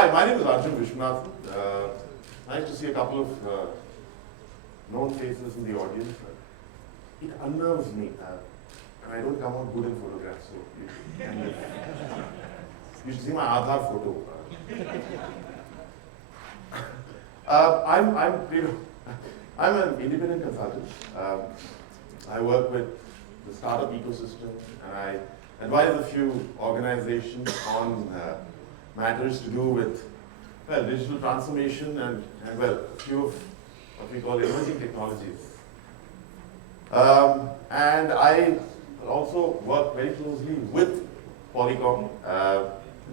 Hi, my name is Arjun Vishwanathan. Nice to see a couple of known faces in the audience. It unnerves me, and I don't come out good in photographs, so you should see my Aadhaar photo. I'm an independent consultant. I work with the startup ecosystem, and I advise a few organizations on matters to do with, well, digital transformation and well, a few of what we call emerging technologies. And I also work very closely with Polycom,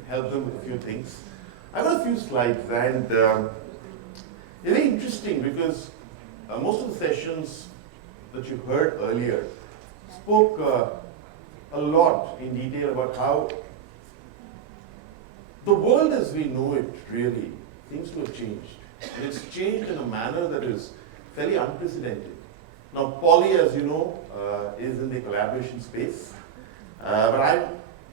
help them with a few things. I've got a few slides, and it's very interesting because most of the sessions that you heard earlier spoke a lot in detail about how the world as we know it really seems to have changed. And it's changed in a manner that is fairly unprecedented. Now, Poly, as you know, is in the collaboration space. But I'm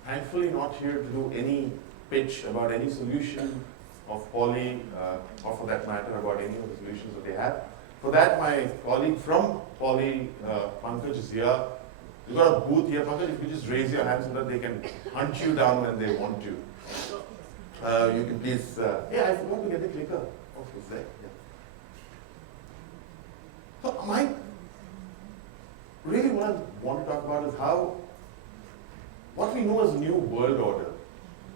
thankfully not here to do any pitch about any solution of Poly, or for that matter, about any of the solutions that they have. For that, my colleague from Poly, Pankaj, is here. We've got a booth here. Pankaj, if you just raise your hand so that they can hunt you down when they want to. You can please, yeah, I forgot to get the clicker. Oh, it's there, yeah. So really what I want to talk about is how what we know as new world order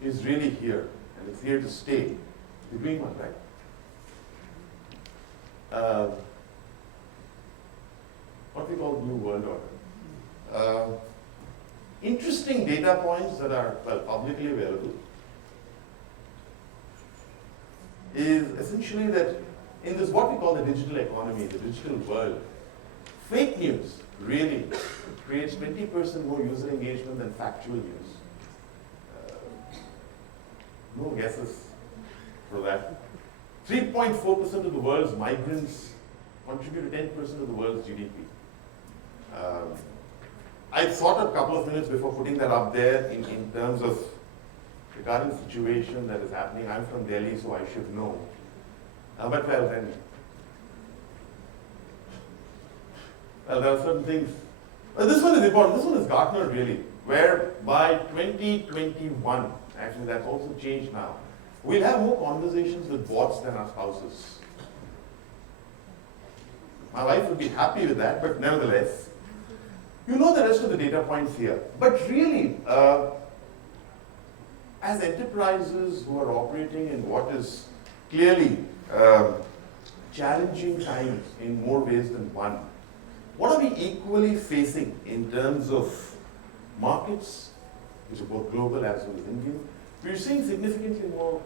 is really here, and it's here to stay. The green one, right? What we call new world order. Interesting data points that are, well, publicly available is essentially that in this what we call the digital economy, the digital world, fake news really creates 20% more user engagement than factual news. No guesses for that. 3.4% of the world's migrants contribute to 10% of the world's GDP. I thought a couple of minutes before putting that up there in terms of the current situation that is happening. I'm from Delhi, so I should know. But well, then, well, there are certain things. Well, this one is important. This one is Gartner, really, where by 2021, actually that's also changed now, we'll have more conversations with bots than our spouses. My wife would be happy with that, but nevertheless, you know the rest of the data points here. But really, as enterprises who are operating in what is clearly challenging times in more ways than one, what are we equally facing in terms of markets, which are both global as well as Indian? We're seeing significantly more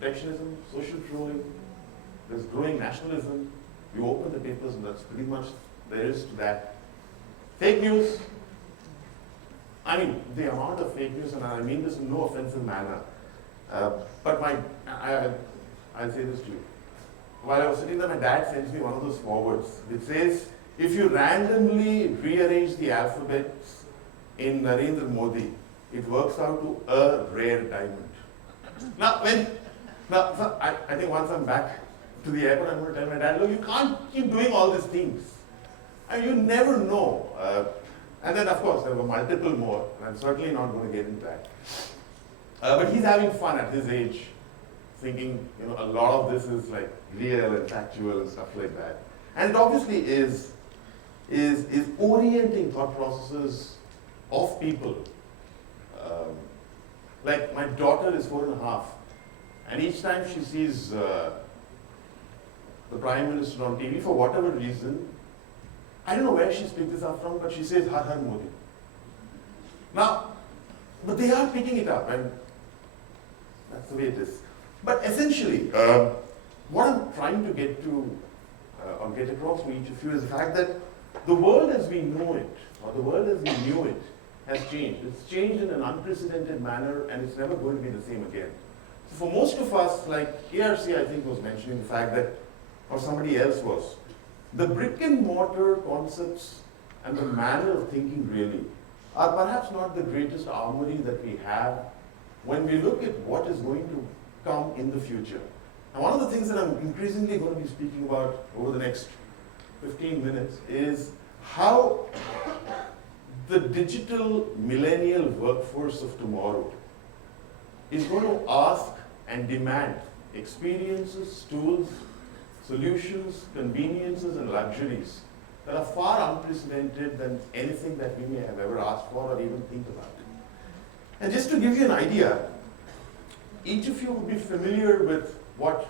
protectionism, social trolling, there's growing nationalism. You open the papers and that's pretty much there is to that. Fake news, I mean, the amount of fake news, and I mean this in no offensive manner, but I'll say this to you. While I was sitting there, my dad sends me one of those forwards. It says, if you randomly rearrange the alphabets in Narendra Modi, it works out to a rare diamond. So I think once I'm back to the airport, I'm going to tell my dad, look, you can't keep doing all these things. I mean, you never know. And then, of course, there were multiple more, and I'm certainly not going to get into that. But he's having fun at his age, thinking, you know, a lot of this is like real and factual and stuff like that. And it obviously is orienting thought processes of people. Like my daughter is 4.5, and each time she sees the Prime Minister on TV, for whatever reason, I don't know where she's picked this up from, but she says, Har Har Modi. Now, but they are picking it up, and that's the way it is. But essentially, what I'm trying to get to, or get across to each of you is the fact that the world as we know it, or the world as we knew it, has changed. It's changed in an unprecedented manner, and it's never going to be the same again. So for most of us, like ARC, I think, was mentioning the fact that, or somebody else was, the brick-and-mortar concepts and the manner of thinking really are perhaps not the greatest armory that we have when we look at what is going to come in the future. And one of the things that I'm increasingly going to be speaking about over the next 15 minutes is how the digital millennial workforce of tomorrow is going to ask and demand experiences, tools, solutions, conveniences, and luxuries that are far unprecedented than anything that we may have ever asked for or even think about. And just to give you an idea, each of you will be familiar with what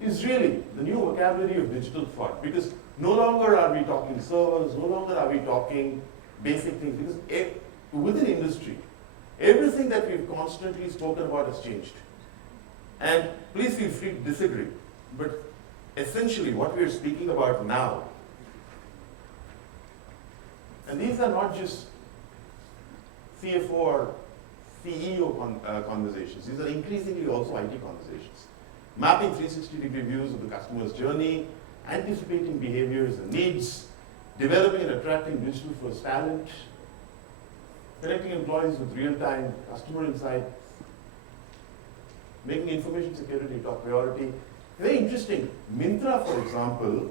is really the new vocabulary of digital thought, because no longer are we talking servers, no longer are we talking basic things, because within industry, everything that we've constantly spoken about has changed. And please feel free to disagree, but essentially what we're speaking about now, and these are not just CFO or CEO conversations, these are increasingly also IT conversations. Mapping 360-degree views of the customer's journey, anticipating behaviors and needs, developing and attracting digital-first talent, connecting employees with real-time customer insights, making information security top priority. Very interesting. Myntra, for example,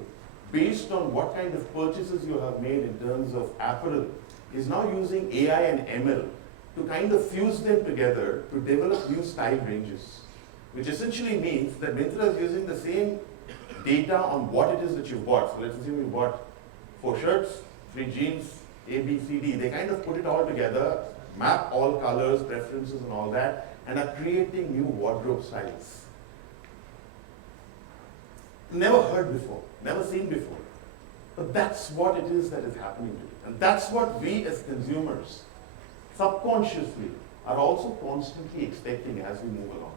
based on what kind of purchases you have made in terms of apparel, is now using AI and ML to kind of fuse them together to develop new style ranges, which essentially means that Myntra is using the same data on what it is that you bought. So let's assume you bought 4 shirts, 3 jeans, A, B, C, D. They kind of put it all together, map all colors, preferences and all that, and are creating new wardrobe styles. Never heard before, never seen before. But that's what it is that is happening today. And that's what we as consumers, subconsciously, are also constantly expecting as we move along.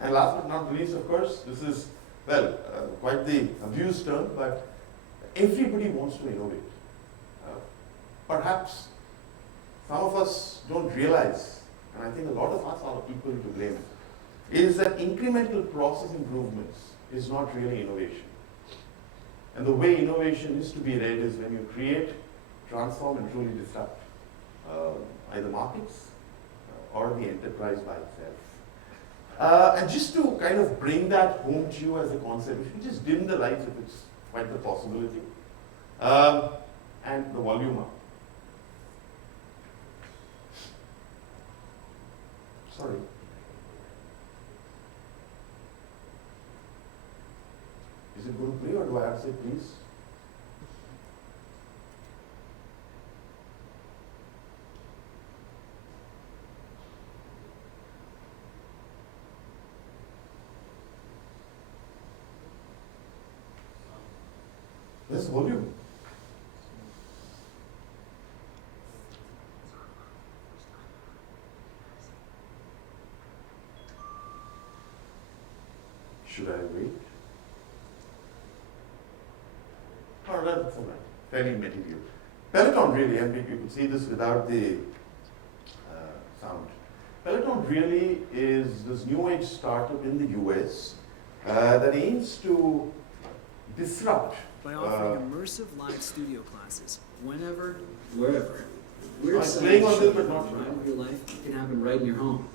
And last but not least, of course, this is, well, quite the abused term, but everybody wants to innovate. Perhaps some of us don't realize, and I think a lot of us are equally to blame, is that incremental process improvements is not really innovation. And the way innovation is to be read is when you create, transform, and truly disrupt either markets or the enterprise by itself. And just to kind of bring that home to you as a concept, if you just dim the lights, if it's quite the possibility, and the volume up. Sorry. Is it going to play or do I have to say please? This volume. Should I wait? Or that's all right. Fairly material. Peloton really, and you could see this without the sound. Peloton really is this new age startup in the US that aims to disrupt by offering immersive live studio classes whenever, wherever. We're excited to show you how the ride of your life can happen right in your home.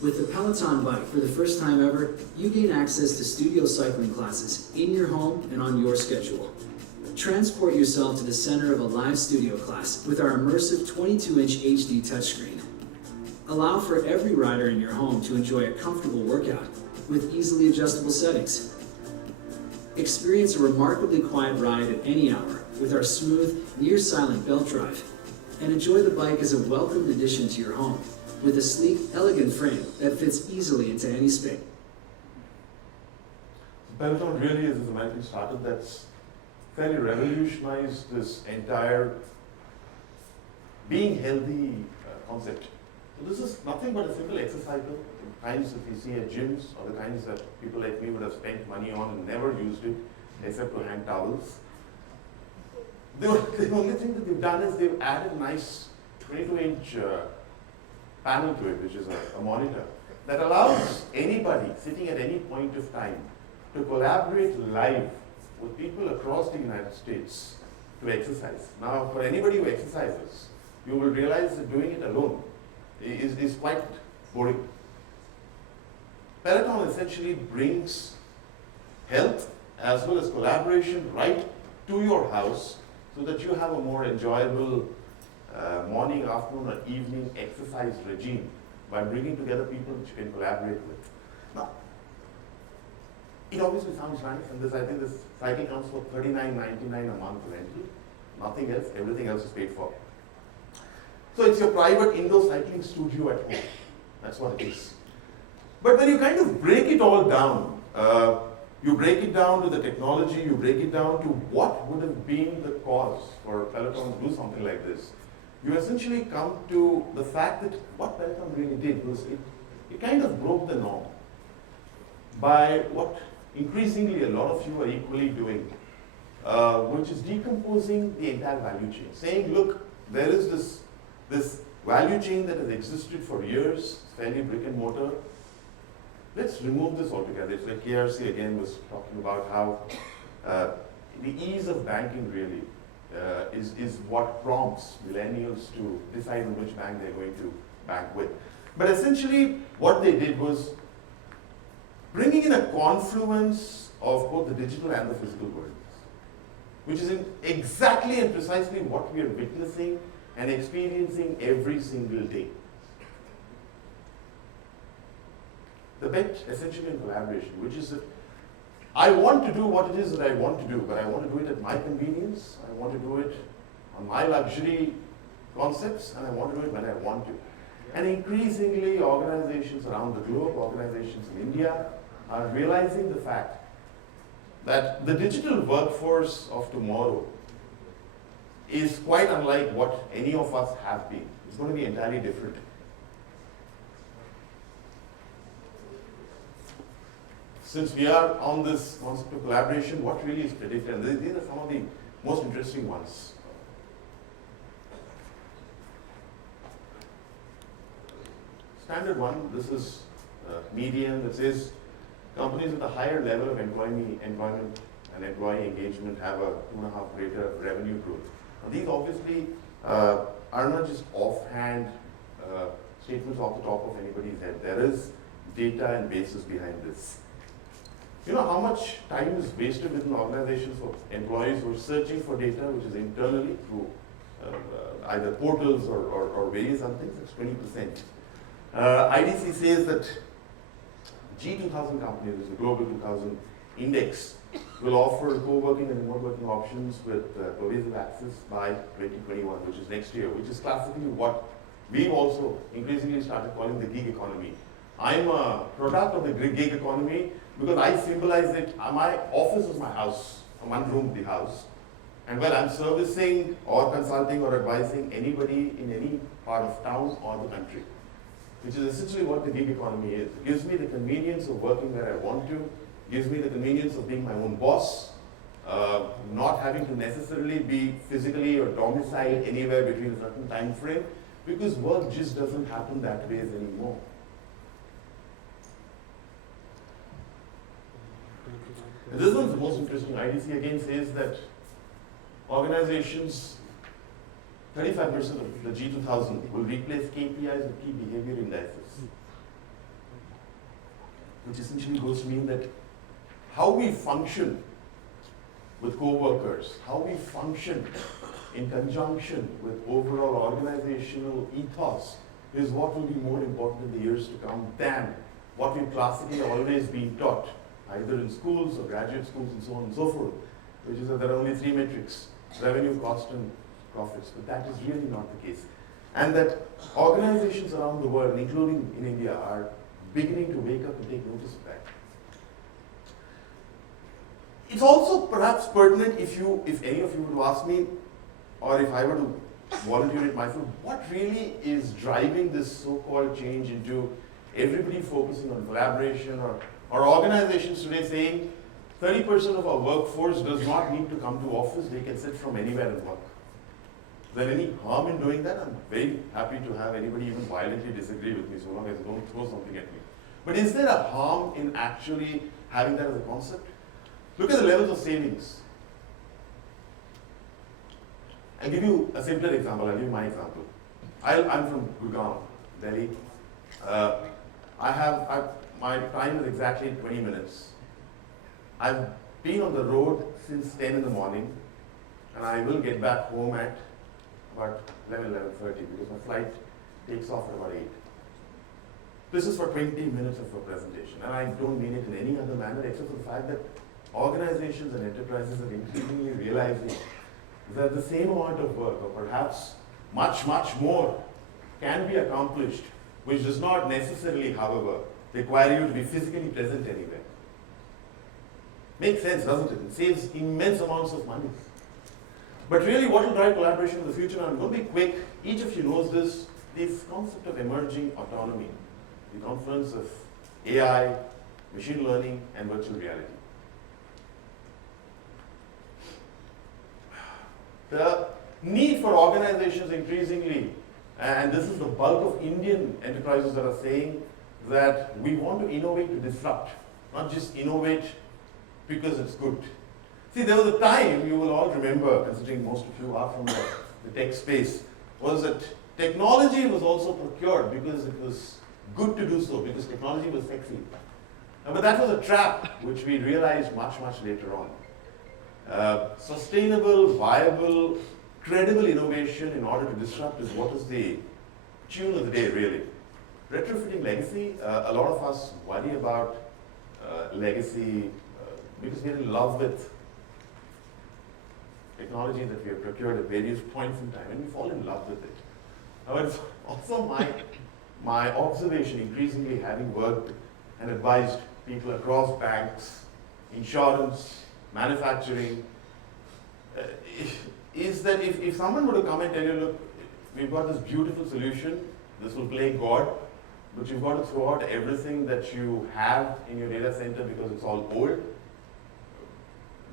With the Peloton bike, for the first time ever, you gain access to studio cycling classes in your home and on your schedule. Transport yourself to the center of a live studio class with our immersive 22-inch HD touchscreen. Allow for every rider in your home to enjoy a comfortable workout with easily adjustable settings. Experience a remarkably quiet ride at any hour with our smooth, near-silent belt drive. And enjoy the bike as a welcomed addition to your home with a sleek, elegant frame that fits easily into any space. Peloton really is a American startup that's fairly revolutionized this entire being healthy concept. So this is nothing but a simple exercise cycle, the kinds that we see at gyms or the kinds that people like me would have spent money on and never used it except to hang towels. The only thing that they've done is they've added a nice 22-inch panel to it, which is a monitor, that allows anybody sitting at any point of time to collaborate live with people across the United States to exercise. Now, for anybody who exercises, you will realize that doing it alone is quite boring. Peloton essentially brings health as well as collaboration right to your house so that you have a more enjoyable morning, afternoon, or evening exercise regime by bringing together people which you can collaborate with. Now, it obviously sounds nice, and I think this cycle comes for $39.99 a month rental. Nothing else, everything else is paid for. So it's your private indoor cycling studio at home. That's what it is. But when you kind of break it all down, you break it down to the technology, you break it down to what would have been the cause for Peloton to do something like this, you essentially come to the fact that what Peloton really did was it kind of broke the norm by what increasingly a lot of you are equally doing, which is decomposing the entire value chain. Saying, look, there is this value chain that has existed for years, fairly brick and mortar. Let's remove this altogether. It's like KRC again was talking about how the ease of banking really is what prompts millennials to decide on which bank they're going to bank with. But essentially, what they did was bringing in a confluence of both the digital and the physical worlds, which is exactly and precisely what we are witnessing and experiencing every single day. The bet essentially in collaboration, which is that I want to do what it is that I want to do, but I want to do it at my convenience, I want to do it on my luxury concepts, and I want to do it when I want to. And increasingly, organizations around the globe, organizations in India, are realizing the fact that the digital workforce of tomorrow is quite unlike what any of us have been. It's going to be entirely different. Since we are on this concept of collaboration, what really is predicted? And these are some of the most interesting ones. Standard one, this is median that says companies with a higher level of employment and employee engagement have a 2.5 greater revenue growth. Now, these obviously are not just offhand statements off the top of anybody's head. There is data and basis behind this. You know how much time is wasted within organizations for employees who are searching for data, which is internally through either portals or various other things? It's 20%. IDC says that G2000 companies, which is the Global 2000 Index, will offer co-working and remote working options with pervasive access by 2021, which is next year, which is classically what we've also increasingly started calling the gig economy. I'm a product of the gig economy because I symbolize it. My office is my house, one room the house. And when I'm servicing or consulting or advising anybody in any part of town or the country, which is essentially what the gig economy is. It gives me the convenience of working where I want to, gives me the convenience of being my own boss, not having to necessarily be physically or domiciled anywhere between a certain time frame, because work just doesn't happen that way anymore. And this one's the most interesting. IDC again says that organizations, 35% of the G2000 will replace KPIs with key behavior indices, which essentially goes to mean that how we function with co-workers, how we function in conjunction with overall organizational ethos is what will be more important in the years to come than what we've classically always been taught, either in schools or graduate schools and so on and so forth, which is that there are only three metrics: revenue, cost, and profits. But that is really not the case. And that organizations around the world, including in India, are beginning to wake up and take notice of that. It's also perhaps pertinent if any of you were to ask me, or if I were to volunteer it myself, what really is driving this so-called change into everybody focusing on collaboration, or organizations today saying 30% of our workforce does not need to come to office, they can sit from anywhere and work. Is there any harm in doing that? I'm very happy to have anybody even violently disagree with me, so long as they don't throw something at me. But is there a harm in actually having that as a concept? Look at the levels of savings. I'll give you a simpler example. I'll give you my example. I'm from Gurgaon, Delhi. my time is exactly 20 minutes. I've been on the road since 10 in the morning, and I will get back home at about 11:30 because my flight takes off at about 8. This is for 20 minutes of a presentation, and I don't mean it in any other manner except for the fact that organizations and enterprises are increasingly realizing that the same amount of work, or perhaps much, much more, can be accomplished, which does not necessarily, however, require you to be physically present anywhere. Makes sense, doesn't it? It saves immense amounts of money. But really, what will drive collaboration in the future? I'm going to be quick. Each of you knows this concept of emerging autonomy, the confluence of AI, machine learning, and virtual reality. The need for organizations increasingly, and this is the bulk of Indian enterprises that are saying that we want to innovate to disrupt, not just innovate because it's good. See, there was a time, you will all remember, considering most of you are from the tech space, was that technology was also procured because it was good to do so, because technology was sexy. But that was a trap, which we realized much, much later on. Sustainable, viable, credible innovation in order to disrupt is what is the tune of the day, really. Retrofitting legacy, a lot of us worry about legacy because we're in love with technology that we have procured at various points in time, and we fall in love with it. However, it's also my observation, increasingly having worked and advised people across banks, insurance, manufacturing, is that if someone were to come and tell you, look, we've got this beautiful solution, this will play God, but you've got to throw out everything that you have in your data center because it's all old,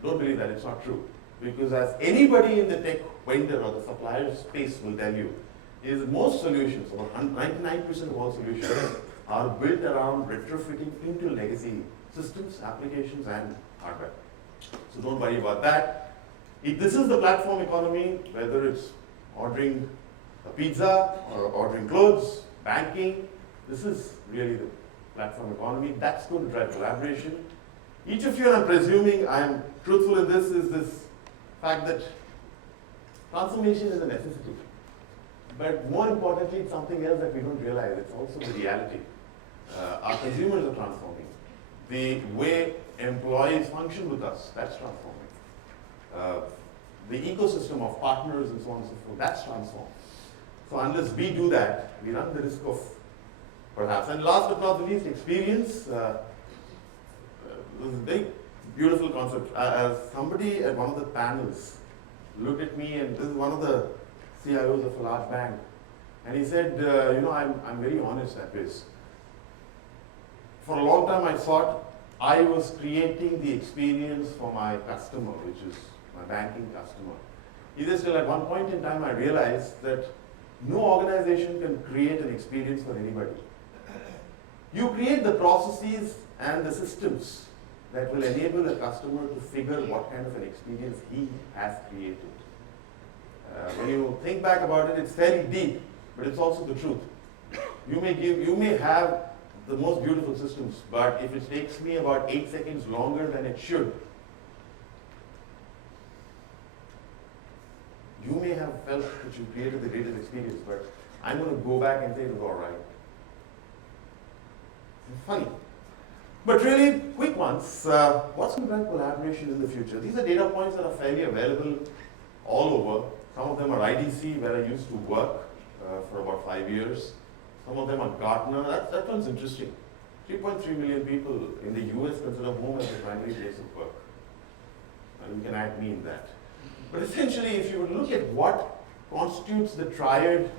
don't believe that, it's not true. Because as anybody in the tech vendor or the supplier space will tell you, is most solutions, or 99% of all solutions, are built around retrofitting into legacy systems, applications, and hardware. So don't worry about that. If this is the platform economy, whether it's ordering a pizza or ordering clothes, banking, this is really the platform economy. That's going to drive collaboration. Each of you, and I'm presuming I'm truthful in this, is this fact that transformation is a necessity. But more importantly, it's something else that we don't realize. It's also the reality. Our consumers are transforming. The way employees function with us, that's transforming. The ecosystem of partners and so on and so forth, that's transformed. So unless we do that, we run the risk of perhaps. And last but not the least, experience. This is a very beautiful concept. As somebody at one of the panels looked at me, and this is one of the CIOs of a large bank, and he said, I'm very honest at this. For a long time, I thought I was creating the experience for my customer, which is my banking customer. He said, still at one point in time, I realized that no organization can create an experience for anybody. You create the processes and the systems that will enable a customer to figure what kind of an experience he has created. When you think back about it, it's fairly deep, but it's also the truth. You may have the most beautiful systems, but if it takes me about 8 seconds longer than it should, you may have felt that you created the greatest experience, but I'm going to go back and say it was all right. It's funny. But really, quick ones. What's going to drive collaboration in the future? These are data points that are fairly available all over. Some of them are IDC, where I used to work for about 5 years. Some of them are Gartner. That one's interesting. 3.3 million people in the US consider home as the primary place of work. And you can add me in that. But essentially, if you would look at what constitutes the triad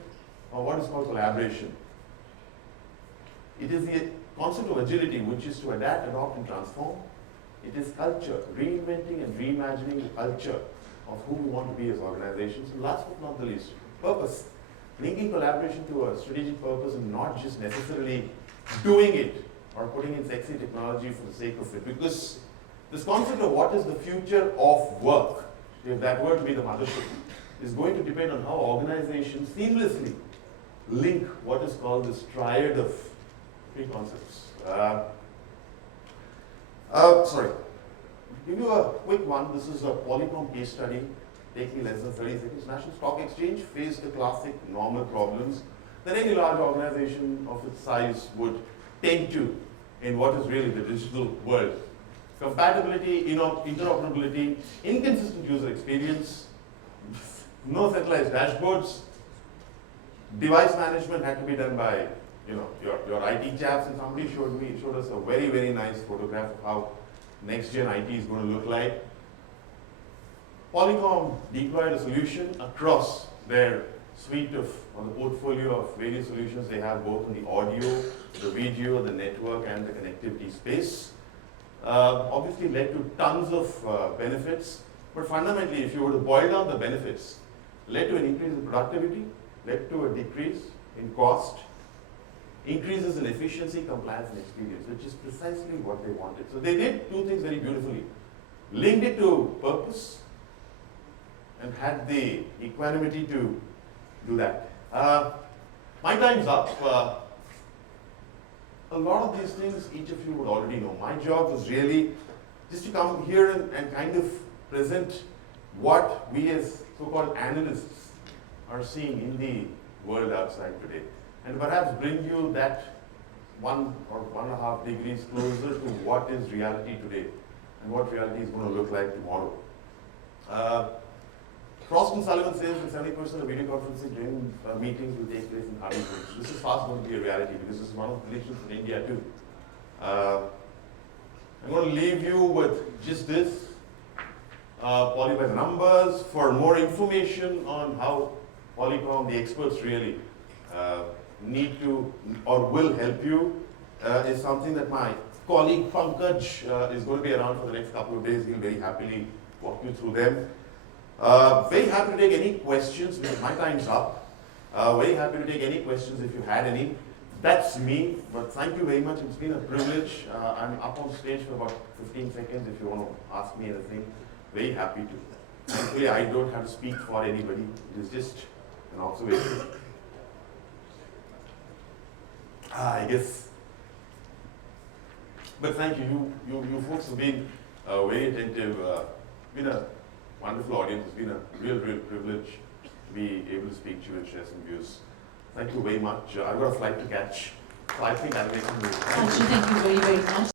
of what is called collaboration, it is the concept of agility, which is to adapt, adopt, and transform. It is culture, reinventing and reimagining the culture of who we want to be as organizations. And last but not the least, purpose. Linking collaboration to a strategic purpose and not just necessarily doing it or putting in sexy technology for the sake of it. Because this concept of what is the future of work, if that were to be the mothership, is going to depend on how organizations seamlessly link what is called this triad of three concepts. Sorry. Give you a quick one. This is a Polycom case study. Take me less than 30 seconds. National Stock Exchange faced the classic normal problems that any large organization of its size would tend to in what is really the digital world. Compatibility, interoperability, inconsistent user experience, no centralized dashboards, device management had to be done by your IT chaps, and somebody showed us a very, very nice photograph of how next gen IT is going to look like. Polycom deployed a solution across their suite of, or the portfolio of various solutions they have both in the audio, the video, the network and the connectivity space. Obviously led to tons of benefits, but fundamentally if you were to boil down the benefits, led to an increase in productivity, led to a decrease in cost, increases in efficiency, compliance and experience, which is precisely what they wanted. So they did two things very beautifully. Linked it to purpose and had the equanimity to do that. My time's up. A lot of these things each of you would already know. My job was really just to come here and kind of present what we as so-called analysts are seeing in the world outside today. And perhaps bring you that 1 or 1.5 degrees closer to what is reality today and what reality is going to look like tomorrow. Frost & Sullivan says that 70% of video conferencing during meetings will take place in hardware. This is fast going to be a reality because this is one of the predictions for India too. I'm going to leave you with just this, followed by the numbers. For more information on how Polycom, the experts really need to or will help you, is something that my colleague Pankaj is going to be around for the next couple of days. He'll very happily walk you through them. Very happy to take any questions because my time's up. Very happy to take any questions if you had any. That's me, but thank you very much. It's been a privilege. I'm up on stage for about 15 seconds if you want to ask me anything. Very happy to. Thankfully, I don't have to speak for anybody. It is just an observation. I guess. But thank you. You folks have been very attentive. Been a wonderful audience. It's been a real privilege to be able to speak to you and share some views. Thank you very much. I've got a flight to catch, so I think I'll make some moves. Arjun, thank you very, very much.